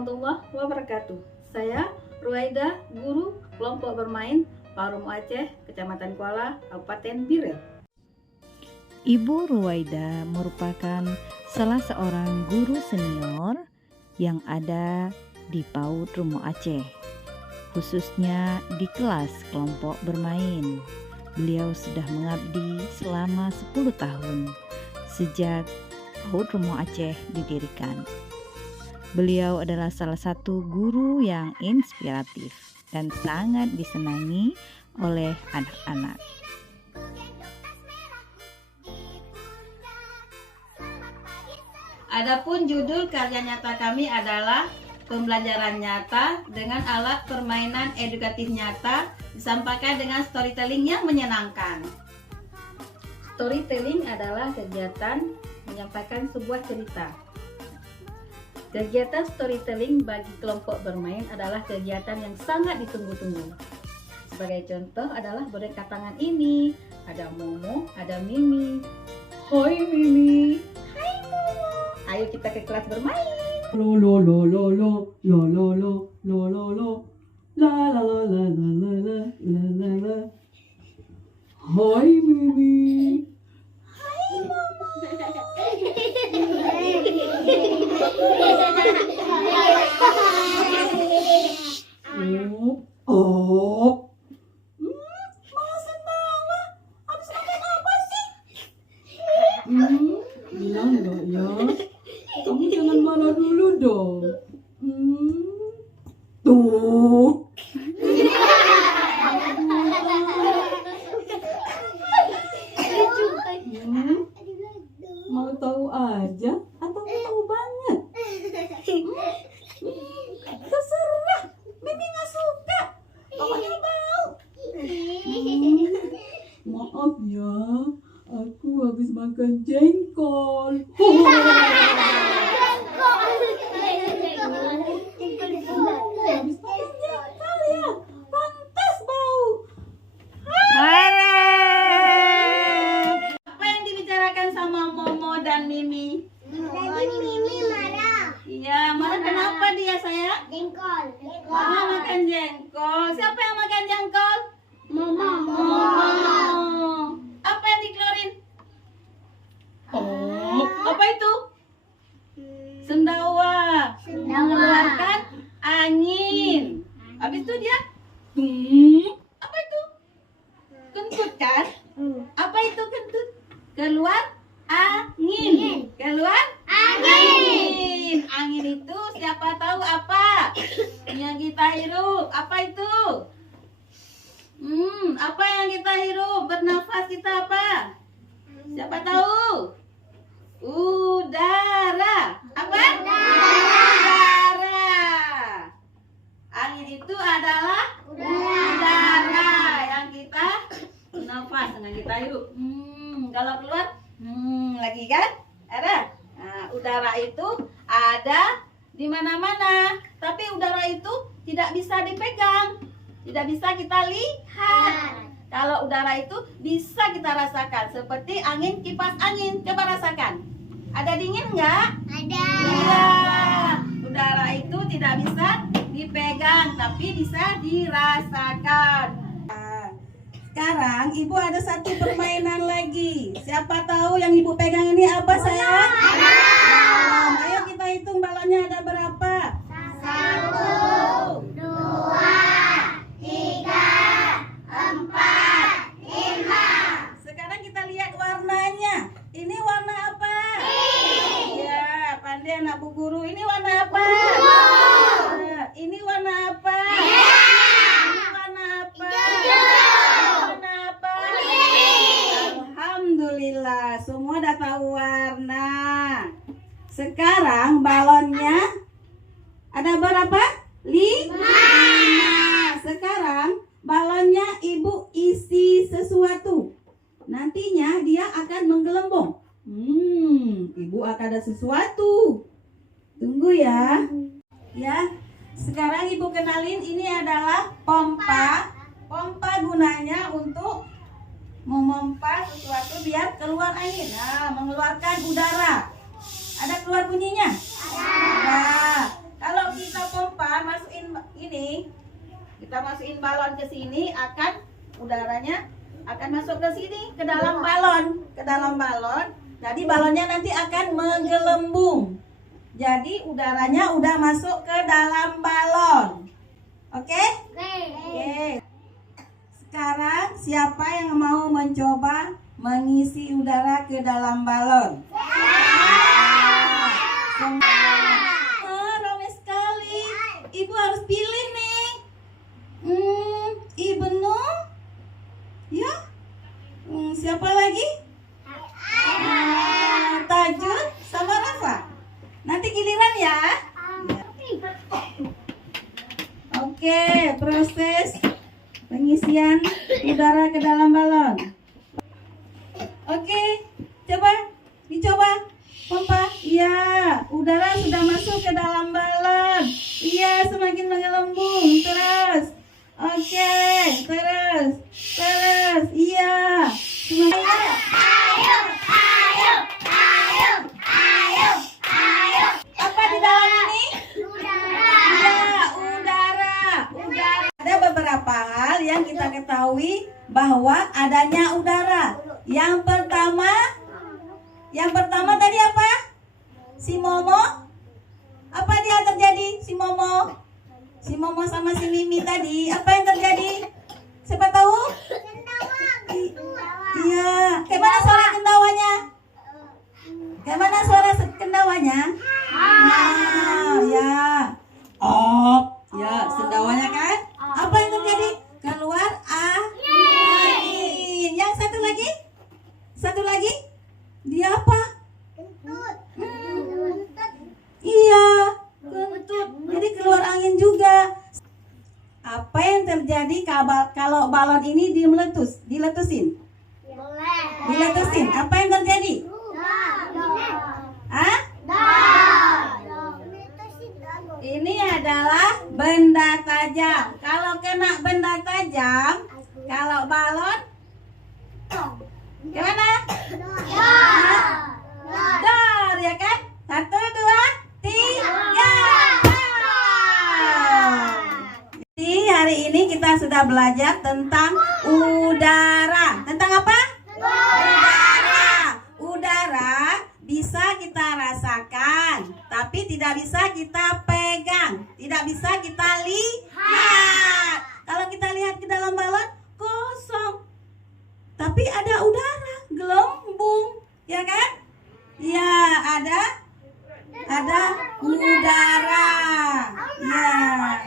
warahmatullahi wabarakatuh. Saya Ruwaida, guru kelompok bermain Parum Aceh, Kecamatan Kuala, Kabupaten Birel. Ibu Ruwaida merupakan salah seorang guru senior yang ada di PAUD Rumo Aceh, khususnya di kelas kelompok bermain. Beliau sudah mengabdi selama 10 tahun sejak PAUD Rumo Aceh didirikan. Beliau adalah salah satu guru yang inspiratif dan sangat disenangi oleh anak-anak. Adapun judul karya nyata kami adalah pembelajaran nyata dengan alat permainan edukatif nyata disampaikan dengan storytelling yang menyenangkan. Storytelling adalah kegiatan menyampaikan sebuah cerita. Kegiatan storytelling bagi kelompok bermain adalah kegiatan yang sangat ditunggu-tunggu. Sebagai contoh adalah boneka tangan ini. Ada Momo, ada Mimi. Hoi Mimi. Hai Momo. Ayo kita ke kelas bermain. Lo lo lo lo lo lo lo lo lo lo lo la la la la la la la la la la. Hoi Mimi. Hai Momo. Oh. Malah sendawa. Habis makan apa sih? Bilang enggak ya? Kamu jangan marah dulu dong. Tuh. Mau tahu aja atau mau tahu banget? Terserah. Mimi nggak suka. Pokoknya mau. Maaf ya, aku habis makan jengkol. Habis makan jengkol ya, pantas bau. Apa yang dibicarakan sama Momo dan Mimi? Tadi Mimi marah. Iya, marah kenapa dia sayang? Jengkol. Mama makan jengkol. Siapa yang makan jengkol? Mama. Oh. Apa yang dikeluarin? Oh, apa itu? Sendawa. Mengeluarkan angin. Habis itu dia apa itu? Kentut kan? Apa itu kentut? Keluar angin. Keluar angin. Angin itu siapa tahu apa? Yang kita hirup. Apa itu? Apa yang kita hirup? Bernafas kita apa? Siapa tahu? Udara. Apa? Udara. Angin itu adalah udara yang kita nafas dengan kita hirup. Kalau keluar, lagi kan? Ada. Nah, udara itu ada di mana-mana. Tapi udara itu tidak bisa dipegang, tidak bisa kita lihat. Kalau udara itu bisa kita rasakan, seperti angin, kipas angin. Coba rasakan. Ada dingin nggak? Ada. Iya. Udara itu tidak bisa dipegang, tapi bisa dirasakan. Sekarang ibu ada satu permainan lagi. Siapa tahu yang ibu pegang ini apa sayang? Balon. Ayo kita hitung balonnya ada berapa? 1, 2, 3, 4, 5. Sekarang kita lihat warnanya. Ini warna apa? Ya, pandai anak Bu Guru. Ini warna apa? Ini warna apa? Ini warna apa? Warna apa? Alhamdulillah, semua udah tahu warna. Sekarang balonnya ada berapa? 5. Sekarang balonnya ibu isi sesuatu. Nantinya dia akan menggelembung. Ibu akan ada sesuatu. Tunggu ya. Ya. Sekarang ibu kenalin, ini adalah pompa. Pompa gunanya untuk memompa sesuatu biar keluar angin. Nah, mengeluarkan udara. Ada keluar bunyinya? Ada. Kalau kita ini, kita masukin balon ke sini, udaranya akan masuk ke sini, ke dalam balon, Jadi balonnya nanti akan menggelembung. Jadi udaranya udah masuk ke dalam balon. Oke? Oke. Sekarang siapa yang mau mencoba mengisi udara ke dalam balon? Ramai sekali. Ibu harus pilih nih. Ibu Nur? Ya? Siapa lagi? Tajud sama Rafa. Nanti giliran ya. Oke, proses pengisian udara ke dalam balon. Oke, dicoba. Pompa. Iya, udara sudah masuk ke dalam balon. Iya, semakin menggelembung. Terus. Oke, terus. Iya. Apa di dalam ini? Udara. Ada beberapa hal yang kita ketahui bahwa adanya udara. Yang pertama tadi apa? Si Momo. Apa dia terjadi? Si Momo sama si Mimi tadi. Apa yang terjadi? Siapa tahu? Iya. Kayak mana suara kendawanya? Ya. Oh, ya, sendawanya kan? Apa yang terjadi? Keluar angin. Yang satu lagi? Dia apa? Iya, kentut. Jadi keluar angin juga. Apa yang terjadi kalau balon ini diletusin? Apa yang terjadi? Ini adalah benda tajam. Kalau kena benda tajam, kalau balon gimana? Dor, ya kan? 1, 2, 3. Jadi hari ini kita sudah belajar tentang udara. Tentang apa? Udara bisa kita rasakan, tapi tidak bisa kita pegang, tidak bisa kita lihat. Kalau kita lihat ke dalam balon kosong, tapi ada udara, gelembung, ya kan? Ya, ada udara. Ya.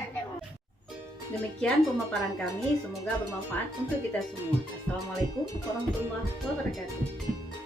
Demikian pemaparan kami, semoga bermanfaat untuk kita semua. Assalamualaikum warahmatullahi wabarakatuh.